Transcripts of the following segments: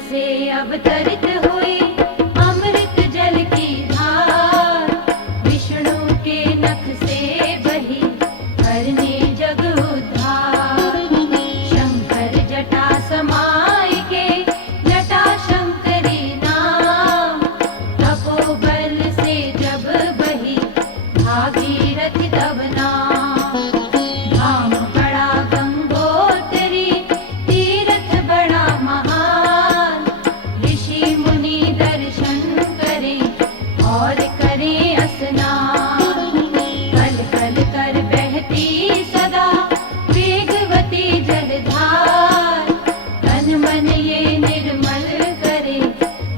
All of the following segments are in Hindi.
से अवतरित हुई अमृत जल की धार, विष्णु के नख से बही करने जग उद्धार। शंकर जटा समाय के जटा शंकरी नाम, तपोबल से जब बही भागीरथी तब नाम। धाम बड़ा गंगोत्री तीर्थ बड़ा महान, ऋषि मुनि दर्शन करें और करें स्नान। कल कल कर बहती सदा वेगवती जलधार, तन मन ये निर्मल करे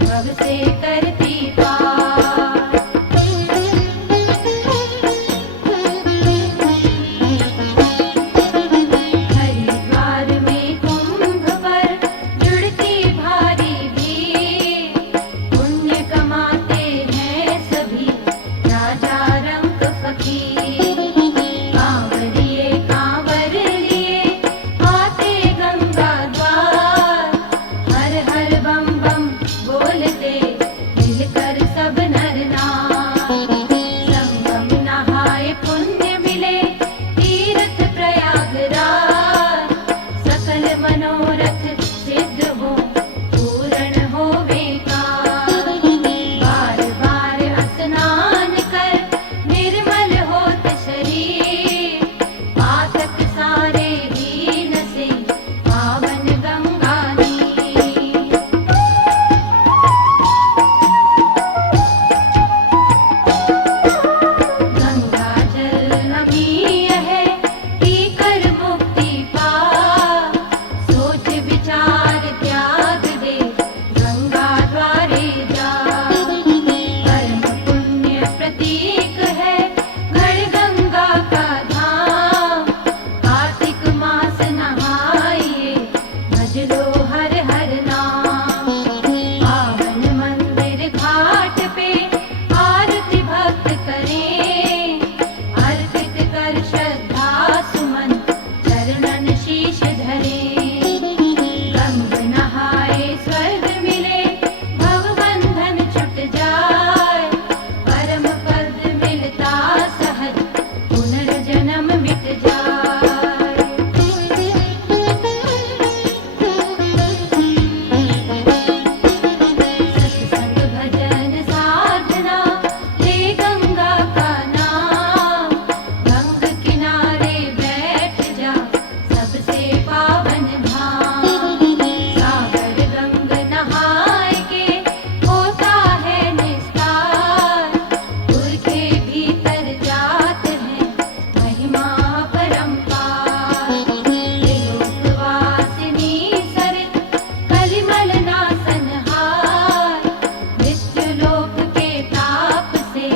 भव से करती पार। हरिद्वार में कुंभ पर जुड़ती भारी भीड़, पुण्य कमाते हैं सभी राजा रंक फकीर। कांवरिए कांवर लिए आते गंगा द्वार, हर हर बम बम बोलते मिलकर सब नर नार। संगम नहाए पुण्य मिले तीर्थ प्रयागराज, सकल मनोरथ सिद्ध हो पूर्ण होवे काज। बार बार स्नान कर निर्मल होत शरीर, पातक सारे ही नसे पावन गंगा नीर। गंगा जल नदी है पीकर मुक्ति पा, सोच विचार त्याग दे गंगा द्वारे जा। कर्म पुण्य प्रतीक है गढ़ गंगा का धाम, कार्तिक मास नहाइए भज लो हर हर नाम। पावन मंदिर घाट पे आरती भक्त करें, अर्पित कर श्रद्धा सुमन चरणन शीश धरें। गंग नहाए स्वर्ग मिले भव बंधन छुट जाए, परम पद मिलता सहज पुनर्जन्म मिट जाए। सत्संग भजन साधना ले गंगा का नाम, गंग किनारे बैठ जा सबसे पावन धाम। सागर गंग नहाय के होता है निस्तार, पुरखे भीतर जात है महिमा परम्पार। त्रिलोकवासिनी सरित कलिमल नासन हार, मृत्युलोक के ताप से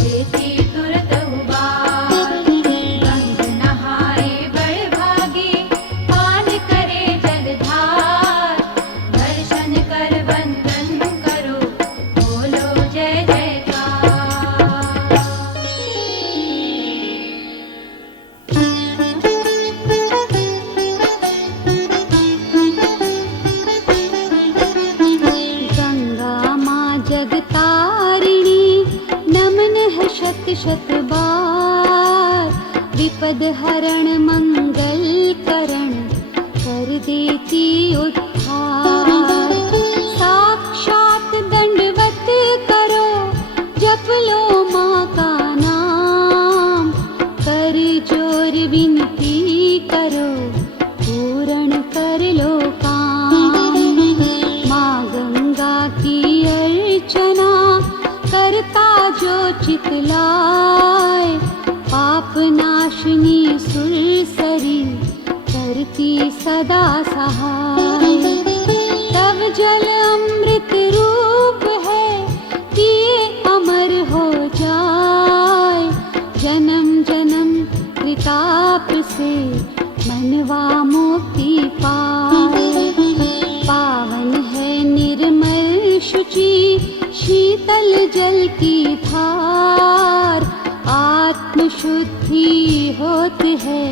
देती तुरत उबार। गंग नहाए बड़ भागी पान करे जलधार, दर्शन कर वंदन करो बोलो जय जयकार। गंगा माँ जगतारिणी नमन है शत शत बार, विपद हरण मंगल करण कर देती उद्धार। साक्षात दंडवत करो जप लो माँ का नाम, कर जोर विनती करो पूर्ण कर लो काम। माँ गंगा की अर्चना करता जो चितलाए, पाप नाशनी सुरसरी करती सदा सहाय। तब जल अमृत रूप है पिए अमर हो जाए, जन्म जन्म त्रिताप से मनवा मुक्ति पाए। पावन है निर्मल शुचि शीतल जल की धार, आत्म शुद्धि होती है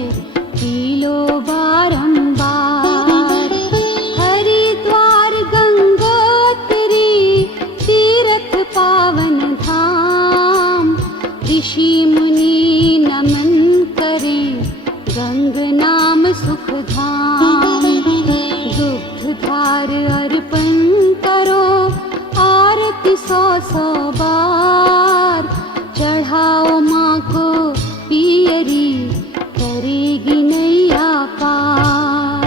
पी लो बारंबार। हरिद्वार गंगा 100 बार। चढ़ाओ माँ को पियरी, करेगी नैया पार।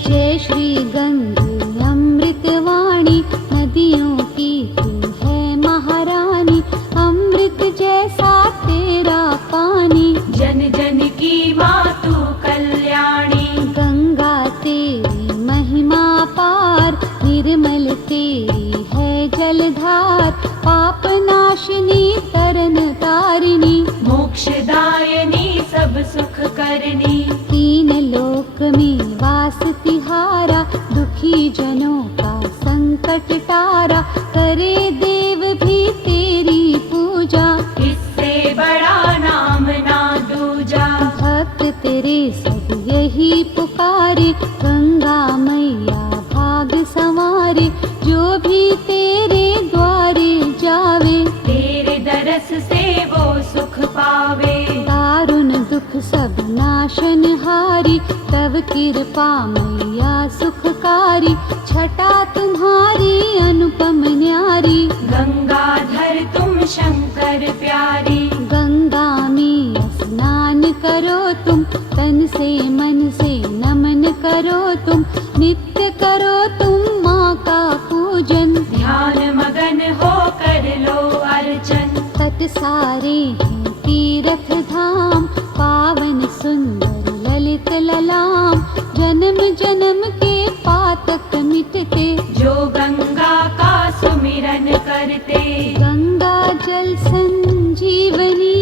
जय श्री गंगे अमृतवाणी, नदियों की तू है महारानी। अमृत जैसा तेरा पानी, जन जन की माँ तू कल्याणी। गंगा तेरी महिमा पार, निर्मल तेरी है जलधार। पाप नाशिनी तरन तारिणी, मोक्षदायिनी सब सुख करनी। तीन लोक में वास तिहारा, दुखी जनों का संकट टारा। करे देव भी तेरी पूजा, इससे बड़ा नाम ना दूजा। भक्त तेरे सब यही पुकारे। गंगा मैया भाग संवारे, जो भी तेरे द्वारे जावे। तेरे दरस से वो सुख पावे। दारुण दुख सब नाशनहारी, तव कृपा मैया सुखकारी। छटा तुम्हारी अनुपम न्यारी, गंगाधर तुम शंकर प्यारी। गंगा में स्नान करो तुम, तन से मन से नमन करो तुम। नित्य करो तुम माँ का पूजन, ध्यान मगन हो कर लो अर्चन। तट सारे हैं तीर्थ धाम, पावन सुंदर ललित ललाम। जन्म जन्म के पातक मिटते, जो गंगा का सुमिरन करते। गंगा जल संजीवनी,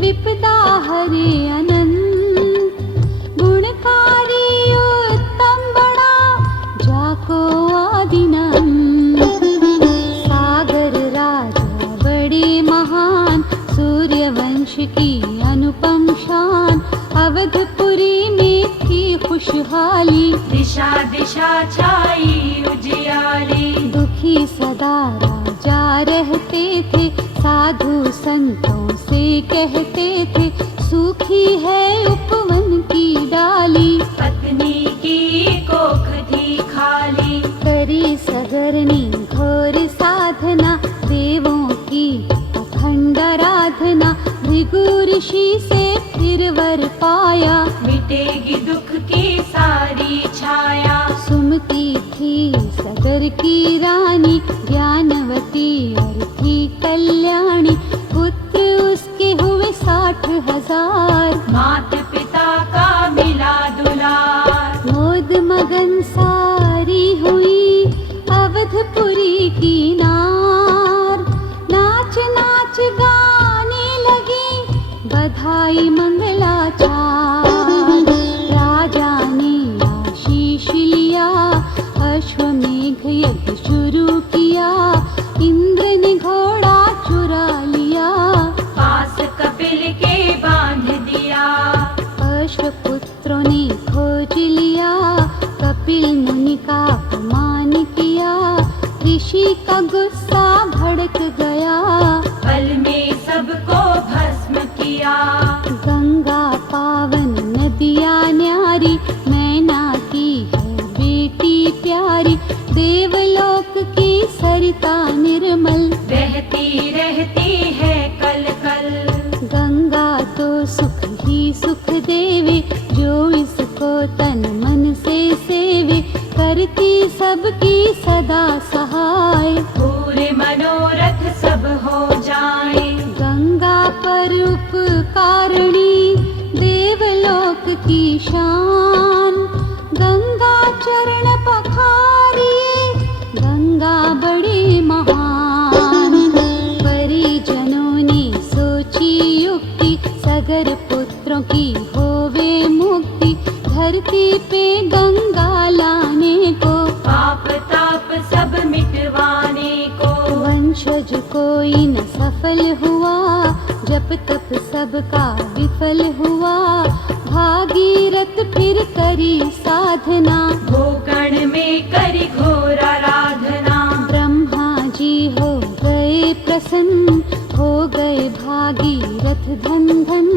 विपदा हरे अनंत। गुणकारी उत्तम बड़ा, जाको आदिनंत। सागर राजा बड़े महान, सूर्यवंश की अनुपम शान। अवधपुरी में थी खुशहाली, दिशा दिशा छाई उजियाली। दुखी सदा राजा रहते थे, साधु संतों से कहते थे। सूखी है उपवन की डाली, पत्नी की कोख थी खाली। करी सगरनी घोर साधना, देवों की अखंड आराधना। भृगु ऋषि से फिर वर पाया, मिटेगी दुख की सारी छाया। सुमति थी सगर की रानी, ज्ञानवती और थी कल्याणी। पुत्र उसके हुए 60,000, मात पिता का मिला दुलार। मोद मगन सारी हुई अवधपुरी की नार। नाच नाच गाने लगी, बधाई मंगलाचार। राजा ने आशीष लिया, अश्वमेघ यज्ञ शुरू किया। इंद्र ने घोड़ा चुरा लिया, पास कपिल के बांध दिया। अश्वपुत्रों ने खोज लिया, कपिल मुनि का अपमान किया। ऋषि का गुस्सा भड़क गया, पल में सबको भस्म किया। गंगा पावन नदिया न्यारी, मैना की है बेटी प्यारी। देवलोक की सरिता निर्मल, बहती रहती है कल कल। गंगा तो सुख ही सुख देवे, जो इसको तन मन से सेवे। करती सबकी सदा सहाय, पूरे मनोरथ सब हो जाए। गंगा पर उपकारिणी, देवलोक की शान। गंगा चरण पखारिए, गंगा बड़ी महान। परिजनों ने सोची युक्ति, सगर पुत्रों की होवे मुक्ति। धरती पे गंगा लाने को, पाप ताप सब मिटवाने को। वंशज कोई न सफल हुआ, जप तप सबका विफल हुआ। भागीरथ फिर करी साधना, गोकर्ण में करी घोर आराधना। धन धन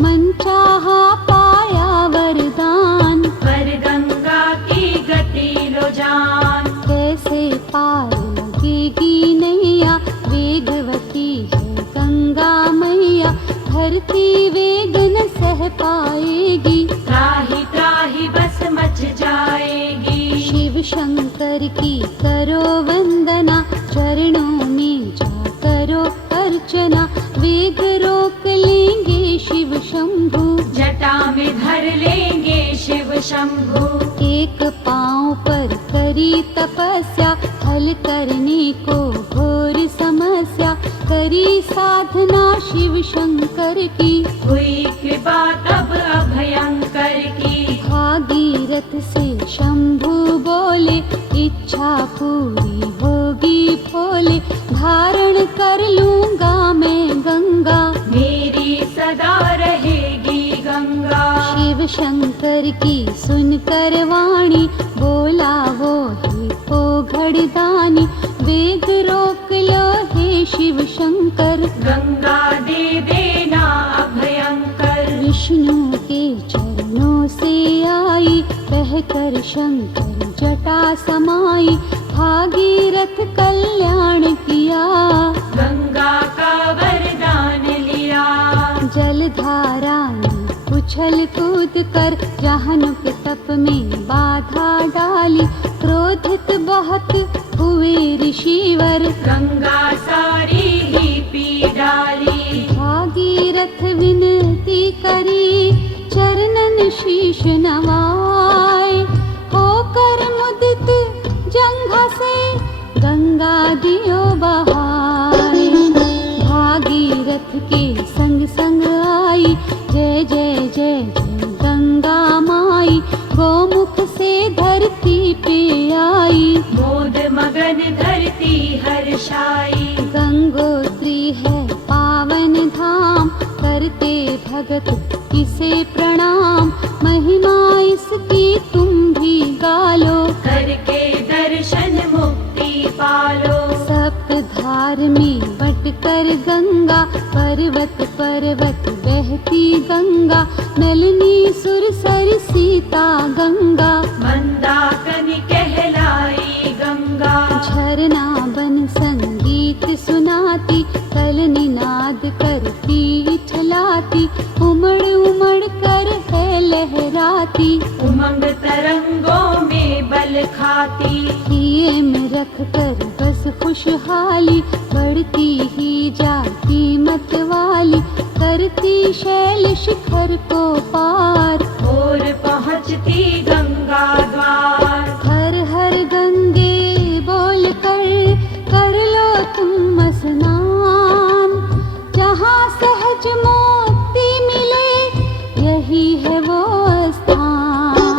मन चाहा पाया वरदान। पर गंगा की गति लो जान। कैसे पार लगेगी नैया, वेगवती है गंगा मैया, धरती वेग न सह पाएगी। त्राहि त्राहि बस मच जाएगी। शिव शंकर की करो वंदना, चरणों में जा करो अर्चना, वेग रोक लेंगे शिव शंभु। जटा में धर लेंगे शिव शंभु। एक पांव पर करी तपस्या, हल करने को घोर समस्या, करी साधना शिव शंकर की। हुई कृपा तब अभयंकर की। भागीरथ से शंभु बोले, इच्छा पूरी होगी भोले, धारण कर लूंगा मैं गंगा, मेरी सदा रहेगी गंगा। शिव शंकर की सुनकर वाणी, बोला वो ही को घड़दानी, वेग रोक लो हे शिव शंकर, गंगा दे देना अभयंकर। विष्णु के चरणों से आई, बहकर शंकर जटा समाई, भागीरथ कल्याण किया, गंगा का वरदान लिया। जलधारा ने उछल कूद कर जहनुक तप में बाधा डाली, क्रोधित बहुत हुए ऋषिवर, गंगा सारी ही पी डाली। भागीरथ विनती करी, चरणन शीश नवाए, होकर मुदित जंघा से गंगा दियो बहाए। भागीरथ के संग संग आई, जय जय जय जय गंगा माई, गोमुख से धरती पे आई, मोद मगन धरती हर्षाई। गंगोत्री है पावन धाम, करते भगत किसे प्रणाम, महिमा इसकी तुम भी गालो, करके दर्शन मुक्ति पालो। सप्त धार में बटकर गंगा, पर्वत पर्वत बहती गंगा, नलिनी सुरसर सीता गंगा, मंदाकिनी कहलाई गंगा। झरना बन संगीत सुनाती, कलनी नाद करती छलाती, उमड़ उमड़ कर है लहराती, उमंग तरंगों में बल खाती। किए में रख कर बस खुशहाली, बढ़ती ही जाती मत वाली, करती शैल शिखर को पार, और पहुँचती गंगा द्वार। हर हर गंगे बोल कर लो तुम स्नान, जहाँ सहज मोक्ति मिले यही है वो स्थान।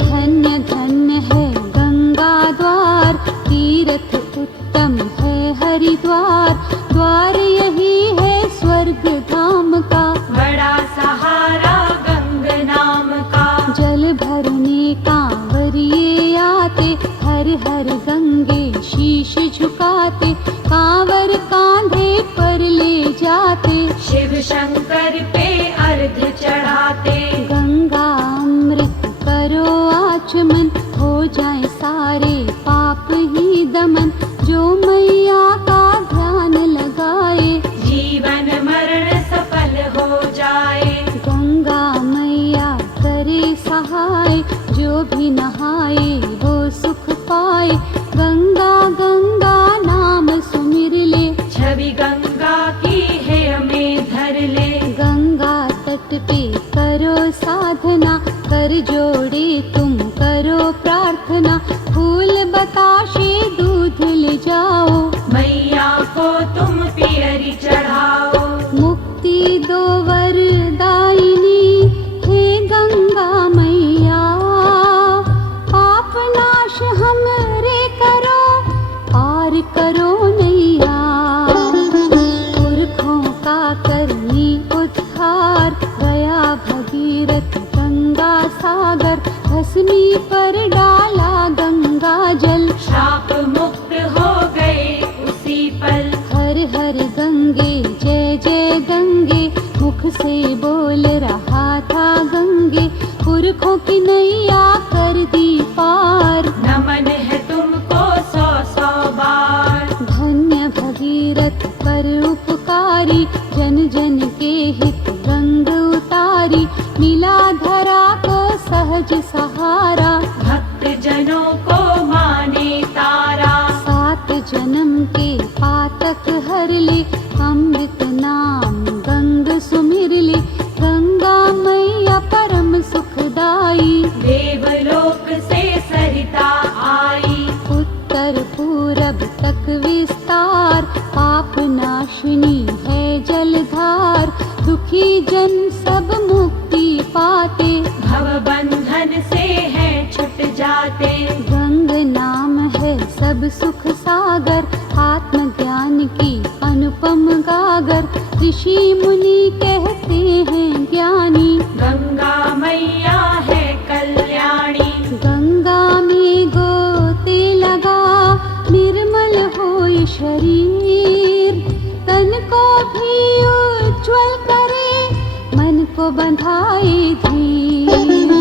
धन्य धन्य है गंगा द्वार, तीर्थ उत्तम है हरिद्वार, द्वार यही है स्वर्ग धाम का, बड़ा सहारा गंग नाम का। जल भरने कांवरिए आते, हर हर गंगे शीश झुकाते, कांवर कांधे पर ले जाते, शिव शंकर पे अर्घ चढ़ाते। गंगा अमृत करो आचमन, हो जाए सारे पाप ही दमन, जो मैया का ध्यान लगाए, जीवन मरण सफल हो जाए। गंगा मैया करे सहाय, जो भी नहाए वो सुख पाए, गंगा गंगा नाम सुमिर ले, छवि गंगा की है हमें धर ले। गंगा तट पे करो साधना, कर जोड़े तुम करो प्रार्थना, फूल बताशे दूध ले जाओ, मैया को तुम पियरी चढ़ाओ। मुक्ति दो वरदायिनी हे गंगा मैया, पाप नाश हमरे करो, पार करो नैया, पुरखों का करनी उद्धार, गया भगीरथ गंगा सागर, भस्मी पर डाला गंगा जल, शाप मुक्त हो गए से बोल रहा था गंगे, पुरखों की नैया कर दी पार। नमन है तुमको सौ सौ बार। धन्य भगीरथ पर उपकारी, जन जन के हित गंग उतारी। मिला धरा को सहज सहारा, भक्त जनों को माने तारा। 7 जन्म के पातक हर ले, अमृत नाम गंग सुमिर ले। गंगा मैया परम सुखदाई, देवलोक से सरिता आई। उत्तर पूरब तक विस्तार, पाप नाशिनी है जलधार। दुखी जन सब मुक्ति पाते, भव बंधन से है छुट जाते। गंग नाम है सब सुख सागर, आत्मज्ञान की अनुपम गागर। ऋषि मुनि कहते हैं ज्ञानी, गंगा मैया है कल्याणी। गंगा में गोते लगा, निर्मल होए शरीर। तन को भी उज्ज्वल करे, मन को बंधाए धीर।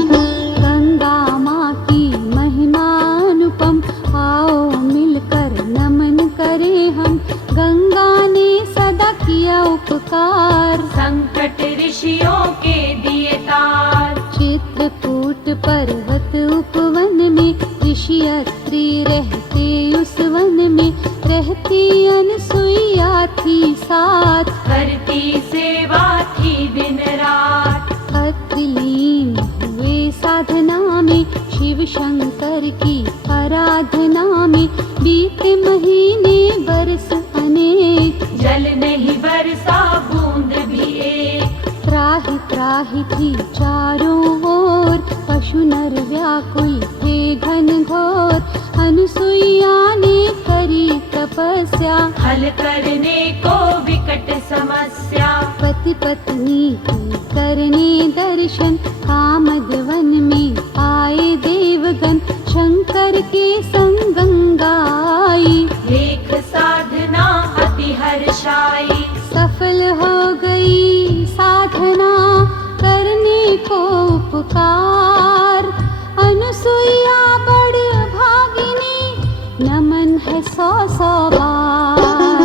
गंगा माँ की महिमा अनुपम, आओ मिलकर नमन करें हम। गंगा ने सदा किया उपकार, संकट ऋषियों के दिए तार। चित्रकूट पर्वत उपवन में, ऋषि अत्रि रहते उस वन में। रहती अनसुईया थी साथ, करती सेवा थी दिन रात। अत्रि लीन हुए साधना में, शिव शंकर की आराधना में। बीते महीने बरस अनेक, जल नहीं बरसा बूंद भी एक। त्राहि त्राहि थी चारों ओर, पशु नर व्याकुल थे घन घोर। अनुसुईया ने करी तपस्या, हल करने को विकट समस्या। पति पत्नी के करने दर्शन, कामद वन में आए देवगन। शंकर के संग गंगा आई, देख साधना अति हर्षाई। सफल हो गई साधना, करने को उपकार। अनुसुईया बड़ भागिनी, नमन है 100 बार।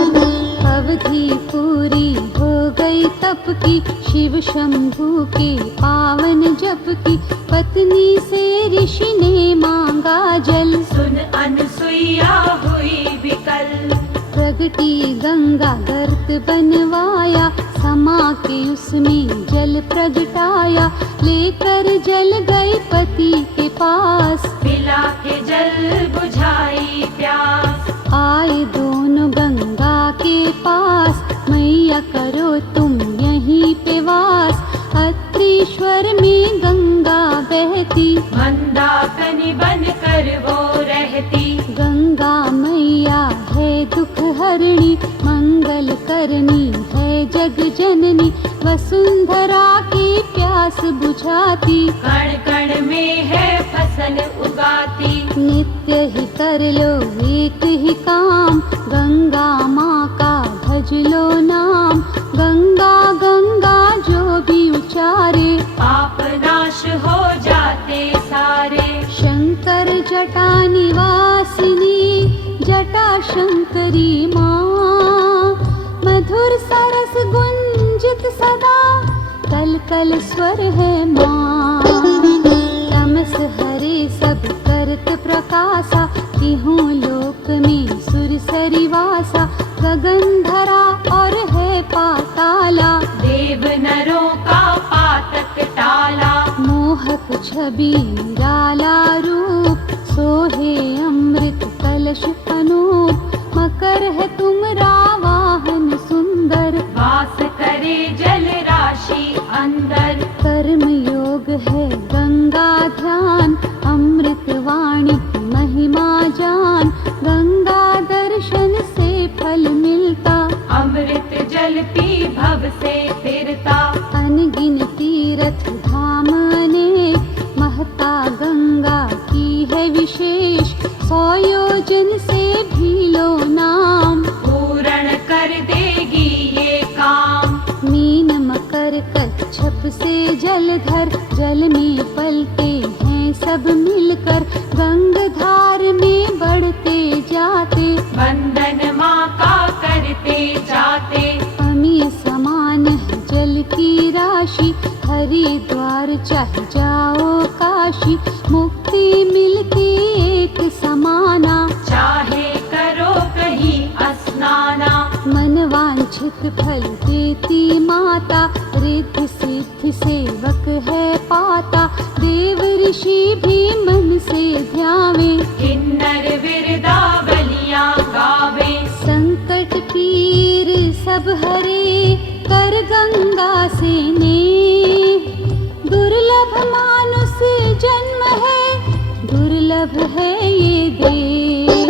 अवधि पूरी हो गई तप की, शिव शंभु के पावन जप की। पत्नी से ऋषि ने मांगा जल, सुन अनसुईया हुई विकल। प्रगटी गंगा गर्त बनवाया, समा के उसमें जल प्रगटाया। लेकर जल गई पति के पास, पिला के जल बुझाई प्यास। आए दोनों गंगा के पास, मैया करो तुम यहीं पे वास। अत्रीश्वर में गंगा बहती, मंदाकिनी बन कर वो रहती। गंगा मैया है दुख हरणी, मंगल करनी है जग जननी। वसुंधरा की प्यास बुझाती, कण कण में है फसल उगाती। नित्य ही कर लो एक ही काम, गंगा माँ का भज लो नाम। गंगा गंगा जो भी उचारे, पाप नाश हो जाते सारे। शंकर जटा निवासिनी, जटा शंकरी माँ। मधुर सरस गुंजित सदा, कल कल स्वर है माँ। तमस हरे सब करत प्रकाशा, तिहूँ लोक में सुर सरिवासा। गगन धरा और है पाताला, देव नरों का पातक टाला। मोहक छवि निराला रूप, सोहे अमृत कलश अनूप। मकर है तुमरा वाहन सुंदर, वास करे जल राशि अंदर। कर्म योग है गंगा ध्यान, अमृत वाणी की महिमा जान। गंगा दर्शन से फल मिलता, अमृत जल पी भव से फिरता। अनगिन तीर्थ धाम अनेक, महता गंगा की है विशेष। 100 योजन से भी लो नाम, पूर्ण कर देगी ये काम। मीन मकर कर जप से जलधर, जल में पलते हैं सब मिलकर, गंगधार में बढ़ते जाते, वंदन माँ का करते जाते। अमी समान है जल की राशि, हरिद्वार चाहे जाओ काशी, मुक्ति मिलती एक समाना, चाहे करो कहीं स्नाना। मन वांछित फल देती माता, रिद्धि सिद्धि सेवक है पाता, देव ऋषि भी मन से ध्यावे, किन्नर बिरदावलियाँ गावे। संकट पीर सब हरे, कर गंगा से ने, दुर्लभ मानुष जन्म है, दुर्लभ है ये देह,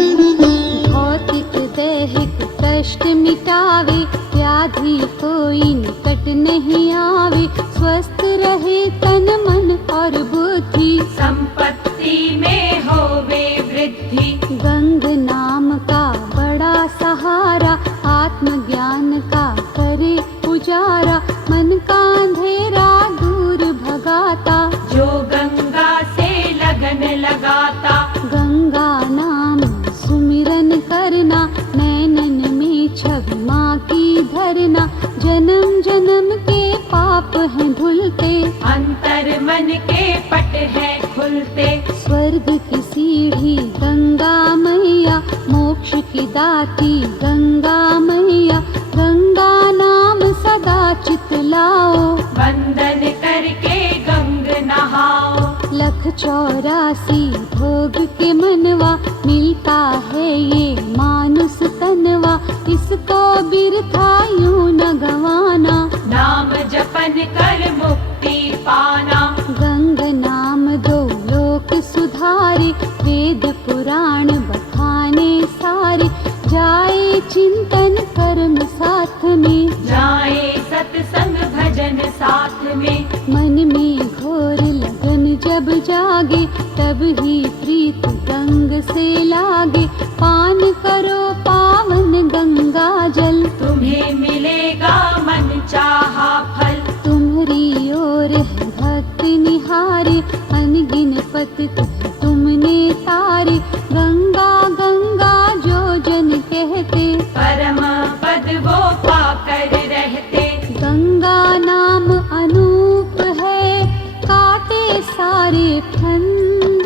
भौतिक दैहिक कष्ट मिटावे, व्याधि कोई निकट नहीं आवे, स्वस्थ रहे तन मन और बुद्धि, संपत्ति में होवे वृद्धि। गंग नाम का बड़ा सहारा, आत्मज्ञान का करे उजारा, मन का अंधेरा दूर भगाता, जो गंगा से लगन लगाता। गंगा नाम सुमिरन करना, नैनन में छवि माँ की धरना, जन्म जन्म के पाप हैं धुलते, अंतर मन के पट है खुलते। स्वर्ग की सीढ़ी गंगा मैया, मोक्ष की दाती गंगा मैया, गंगा नाम सदा चितलाओ, वंदन करके गंग नहाओ। 184 भोग के मनवा, मिलता है ये मानुष तनवा, इसको बिरथा यूं न गवाना, नाम जपन कर मुक्ति पाना। गंग नाम दो लोक सुधारे, वेद पुराण बखाने सारे, जाए चिंतन कर्म साथ में, जाए सत्संग भजन साथ में। मन में घोर लगन जब जागे, तब ही प्रीत गंग से लागे, पान करो पावन गंगा जल, तुम्हें मिलेगा मन चाहा फल। तुम्हारी ओर है भक्ति निहारे, अनगिन पतित तुमने तारे, गंगा गंगा जो जन कहते, परम पद वो पाकर रहते। गंगा नाम अनूप है, काटे सारे फंद,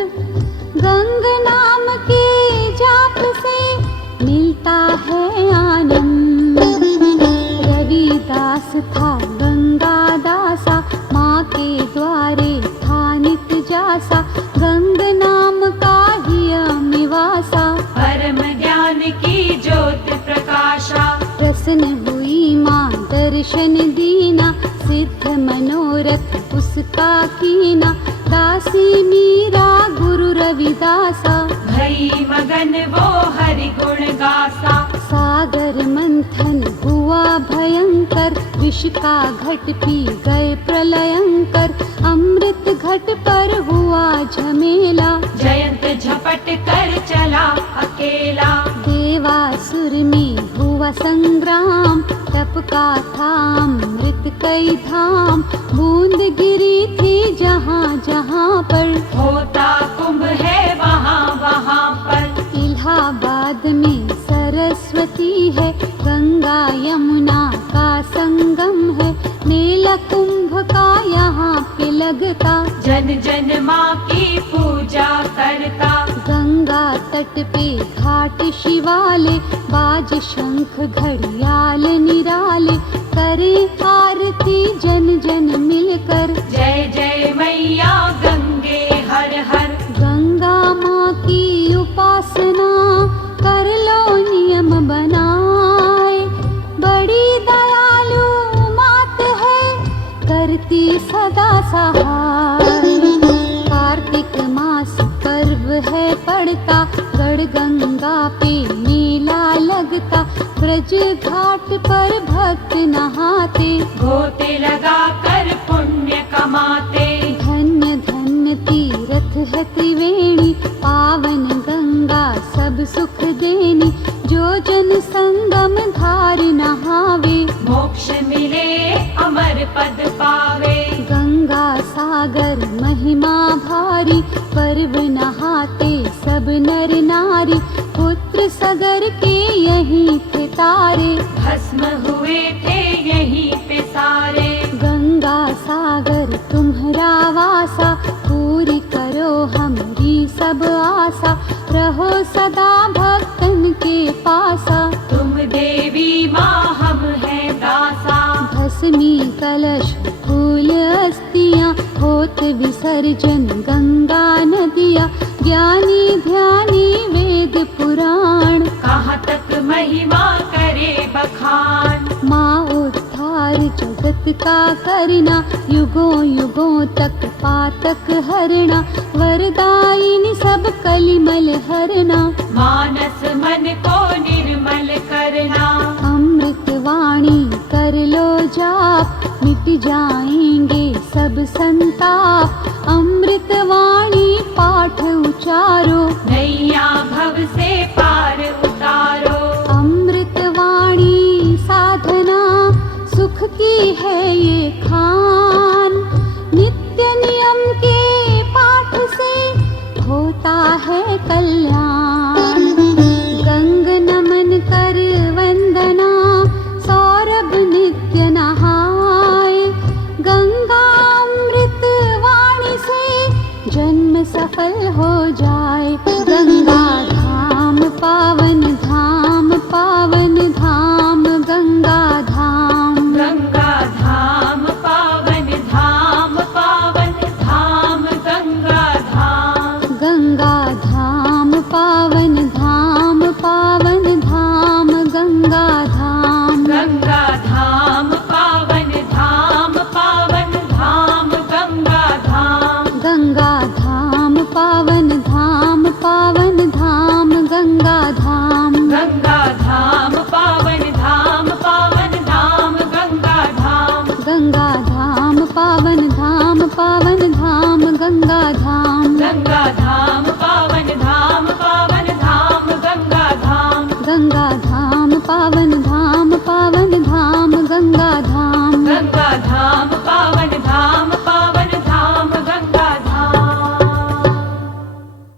गंग नाम के जाप से मिलता है आनंद, रविदास था गंगा दासा, माँ के द्वारे था नित जासा, गंग नाम का ही अमिवासा, परम ज्ञान की ज्योत प्रकाशा। प्रसन्न हुई माँ दर्शन दीना, सिद्ध मनोरथ उसका कीना, दासी मीरा गुरु रविदासा, भई मगन वो हरि गुण गासा। सागर मंथन हुआ भयंकर, विष का घट पी गए प्रलयंकर, अमृत घट पर हुआ झमेला, जयंत झपट कर चला अकेला। देवासुर में हुआ संग्राम, तप का था अमृत कई धाम, बूंद गिरी थी जहाँ जहाँ पर, होता कुंभ है वहाँ वहाँ पर। इलाहाबाद में सरस्वती है, गंगा यमुना का संगम है, मेला कुंभ का यहाँ पे लगता, जन जन माँ की पूजा करता। गंगा तट पे घाट शिवाले, बाज शंख घड़ियाल निराले, करे आरती जन जन मिलकर, जय जय मैया गंगे हर हर। गंगा माँ की उपासना कर लो नियम बनाए, बड़ी दयालु मात है, करती सदा सहाय, कार्तिक मास पर्व है पड़ता, गढ़ गंगा पे मेला लगता, ब्रज घाट पर भक्त नहाते, गोते लगा कर पुण्य कमाते। धन्य धन्य तीरथ है त्रिवेणी, पावन गंगा सब सुख देनी, जो जन संगम धार नहावे, मोक्ष मिले अमर पद पावे। गंगा सागर महिमा भारी, पर्व नहाते सब नर नारी, पुत्र सगर के यहीं थे तारे, भस्म हुए थे यहीं पे सारे। गंगा सागर तुम्हारा वासा, पूरी करो हमारी सब आशा, रहो सदा भक्तन के पासा। तुम देवी माँ हम हैं दासा, भस्मी कलश फूल अस्तियाँ, होत विसर्जन गंगा नदिया, ज्ञानी ध्यानी वेद पुराण, कहाँ तक महिमा करे बखान। माँ उद्धार जगत का करना, युगों युगों तक पातक हरना, वरदायिनी सब कलिमल हरना, मानस मन को निर्मल करना। अमृत वाणी कर लो जाप, मिट जाएंगे सब संताप, अमृत वाणी पाठ उचारो, नैया भव से पार उतारो। अमृत वाणी साधना सुख की है ये खान, नित्य नियम के पाठ से होता है कल्याण।